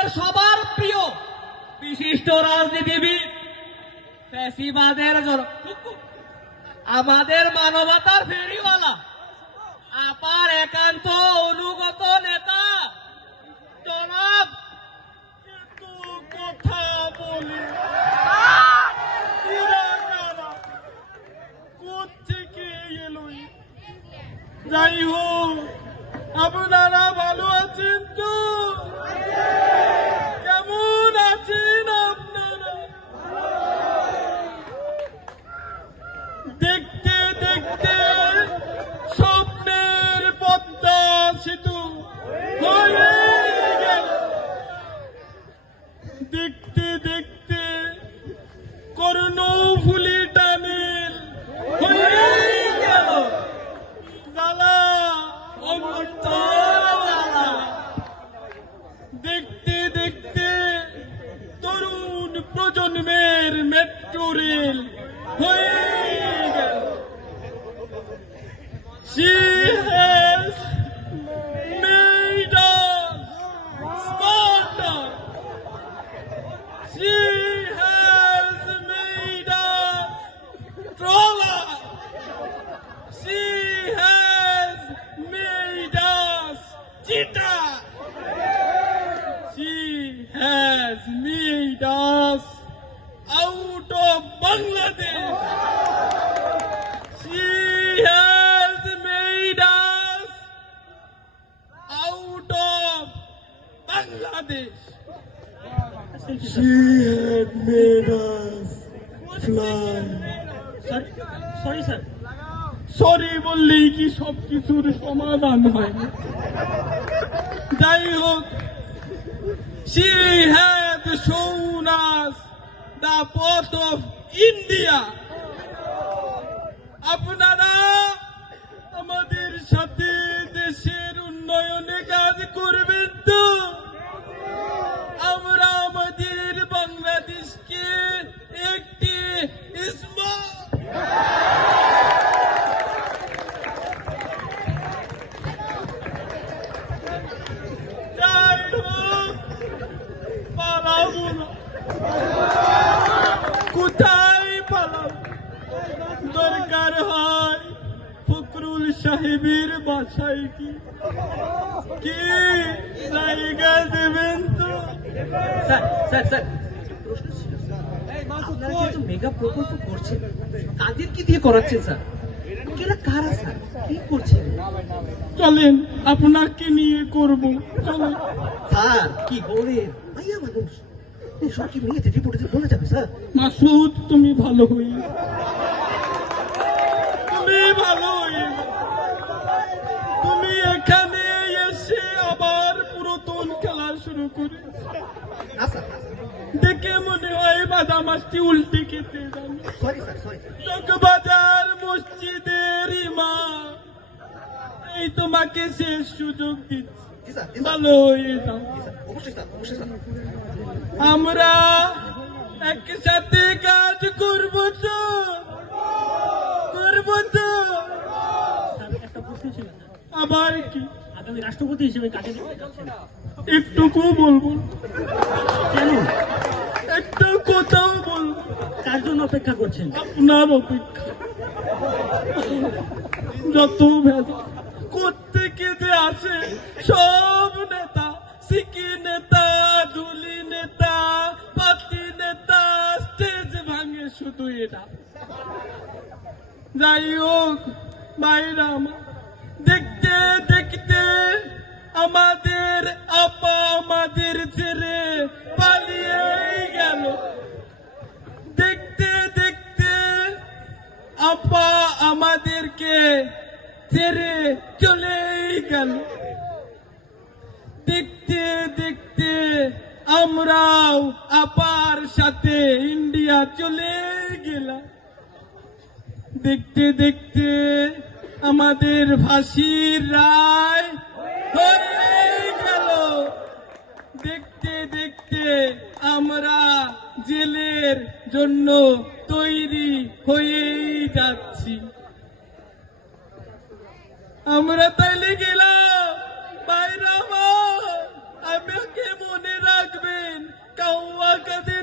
আমাদের সবার প্রিয় বিশিষ্ট রাজনীতিবিদ, ফ্যাসিবাদের আমাদের মানবতার ফেরিওয়ালা, আপার একান্ত অনুগত নেতা জনাব কিন্তু কথা বলি কোথেকে এলো? যাই হোক, আপনারা ভালো আছেন তো? কেমন আছেন আপনারা? দেখতে দেখতে স্বপ্নের পদ্মা সেতু হয়ে গেল। দেখতে দেখতে কর্ণফুলী টানেল হয়ে গেল। জ্বালা অন্তর জ্বালা। দেখতে দেখতে তরুণ প্রজন্মের মেট্রো রেল হয়ে গেল। She has made us smarter. She has made us taller. She has made us cheetah. She has made us out of Bangladesh. She has made us out of Bangladesh. She had made us fly. Sorry sir. Sorry বললেই কি সবকিছুর সমাধান হয়? যাই হোক, she had shown us the path of India. আপনারা আমাদের সাথে দেশের উন্নয়নে কাজ করবেন তো? আমরা আমাদের বাংলাদেশকে একটি যাই হোক, পালাবো না। কোথায় পালাবো? দরকার হয় ফখরুল সাহেবের বাসায় কি জায়গা দেবেন তো? স্যার স্যার স্যার প্রশ্ন ছিল, আপনারা যেহেতু মেগা প্রকল্প করছেন, কাদের কি দিয়ে করাচ্ছেন স্যার? এরা কারা স্যার? কি করছেন? চলেন আপনাকে নিয়ে করব। চলেন স্যার, কি বলেন? ভাইয়া মানুষ এসব কি মেয়েতে রিপোর্টে বলে যাবে স্যার? মাসুদ, তুমি ভালো হয়ে তুমি ভালো হয়ে তুমি এখানে এসে আবার পুরাতন খেলা শুরু করে না স্যার, দেখে মনে হয় বাদামাসটি উল্টে খেতে যাবে। Sorry sir, sorry. চকবাজার মসজিদের ইমাম এই তোমাকে শেষ সুযোগ দিচ্ছি, জি স্যার, ভালো হয়ে যাও। অবশ্যই স্যার, অবশ্যই স্যার। আমরা একসাথে কাজ করব তো? করব তো? একটা প্রশ্ন ছিল, আবার কি? আগামী রাষ্ট্রপতি হিসেবে কাকে দেখতে চাচ্ছেন? একটুকু বলবো? কেন? একটা কথাও বলবো? কার জন্য অপেক্ষা করছেন? আপনার অপেক্ষা। যত ভেজা কোত্থেকে যে আসে, সব নেতা, সিকি নেতা, ধুলি নেতা, পাতি নেতা, স্টেজ ভাঙে শুধু এটা। যাই হোক ভাইরা আমার, দেখতে দেখতে আমাদের আপা আমাদের ছেড়ে পালিয়ে গেল। দেখতে দেখতে আপা আমাদেরকে ছেড়ে চলে গেল। দেখতে দেখতে আমরাও আপার সাথে ইন্ডিয়া চলে গেলাম। দেখতে দেখতে আমাদের ফাঁসির রায় হয়ে গেল। দেখতে দেখতে আমরা জেলের জন্য তৈরি হয়েই যাচ্ছি। আমরা তাইলে গেলাম, বাইরে আমাকে মনে রাখবে। আপনাদের